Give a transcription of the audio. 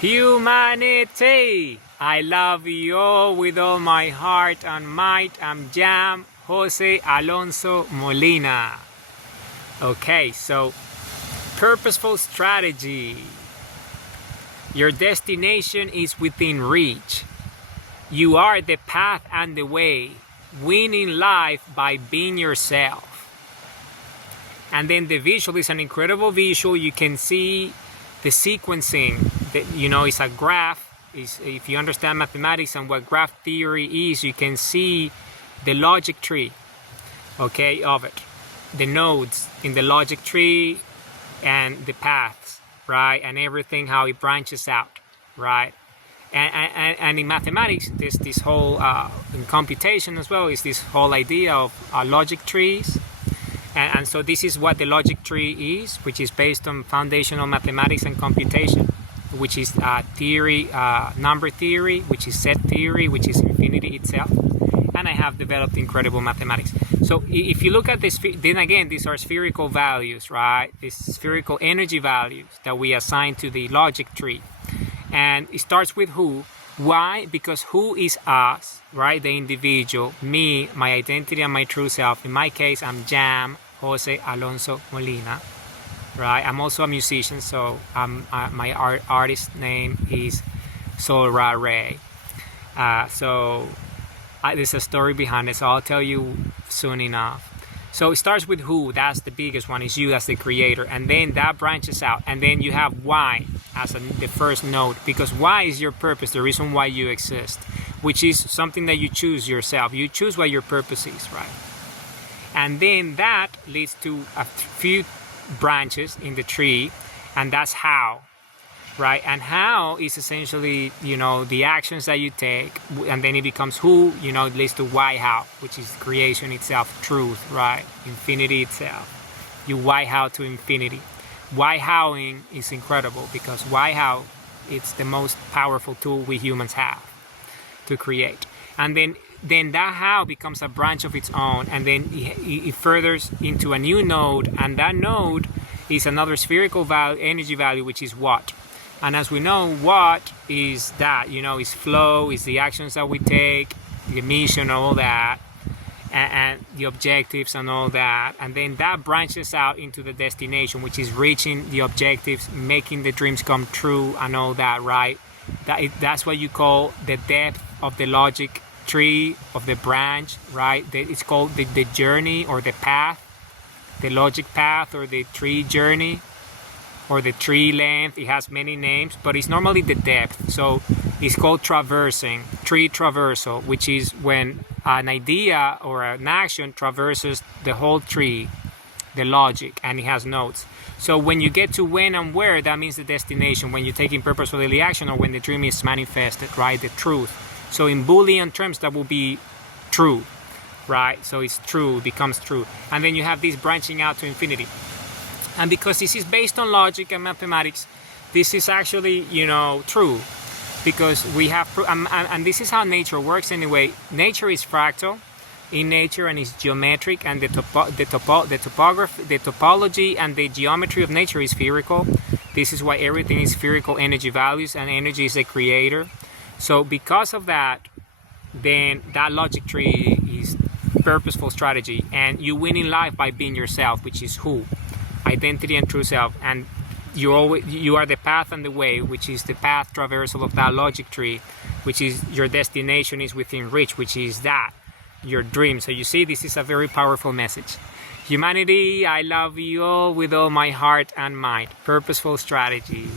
Humanity, I love you all with all my heart and might. I'm Jam Jose Alonso Molina. Okay, so purposeful strategy. Your destination is within reach. You are the path and the way. Winning life by being yourself. And then the visual is an incredible visual. You can see the sequencing. It's a graph. If you understand mathematics and what graph theory is, you can see the logic tree, okay, of it. The nodes in the logic tree and the paths, right? And everything, how it branches out, right? And in mathematics, there's this whole, in computation as well, is this whole idea of logic trees. And so this is what the logic tree is, which is based on foundational mathematics and computation, which is theory, number theory, which is set theory, which is infinity itself. And I have developed incredible mathematics. So if you look at this, then again, these are spherical values, right? These spherical energy values that we assign to the logic tree. And it starts with who. Why? Because who is us, right? The individual, me, my identity and my true self. In my case, I'm Jam Jose Alonso Molina, right? I'm also a musician, so my artist name is Sol Ra Ray. There's a story behind it, so I'll tell you soon enough. So it starts with who. That's the biggest one, is you as the creator. And then that branches out. And then you have why as the first node. Because why is your purpose, the reason why you exist. Which is something that you choose yourself. You choose what your purpose is, right? And then that leads to a few branches in the tree. And that's how. Right? And how is essentially, the actions that you take, and then it becomes who, it leads to why how, which is creation itself, truth, right? Infinity itself. You why how to infinity. Why howing is incredible, because why how, it's the most powerful tool we humans have to create. And then that how becomes a branch of its own, and then it furthers into a new node, and that node is another spherical value, energy value, which is what. And as we know, what is that? Is flow, is the actions that we take, the mission, all that, and the objectives and all that. And then that branches out into the destination, which is reaching the objectives, making the dreams come true and all that, right? That's what you call the depth of the logic tree, of the branch, right? It's called the journey or the path, the logic path or the tree journey. Or the tree length. It has many names, but it's normally the depth. So it's called traversing, tree traversal, which is when an idea or an action traverses the whole tree, the logic, and it has nodes. So when you get to when and where, that means the destination, when you're taking purposeful daily action or when the dream is manifested, right? The truth. So in Boolean terms, that will be true, right? So it's true, becomes true. And then you have this branching out to infinity. And because this is based on logic and mathematics, this is actually, true. Because we have, and this is how nature works anyway. Nature is fractal in nature and is geometric, and the topology and the geometry of nature is spherical. This is why everything is spherical energy values, and energy is a creator. So because of that, then that logic tree is purposeful strategy, and you win in life by being yourself, which is who. Identity and true self, and you are the path and the way, which is the path traversal of that logic tree, which is your destination is within reach, which is that your dream. So you see, this is a very powerful message. Humanity, I love you all with all my heart and mind. Purposeful strategy.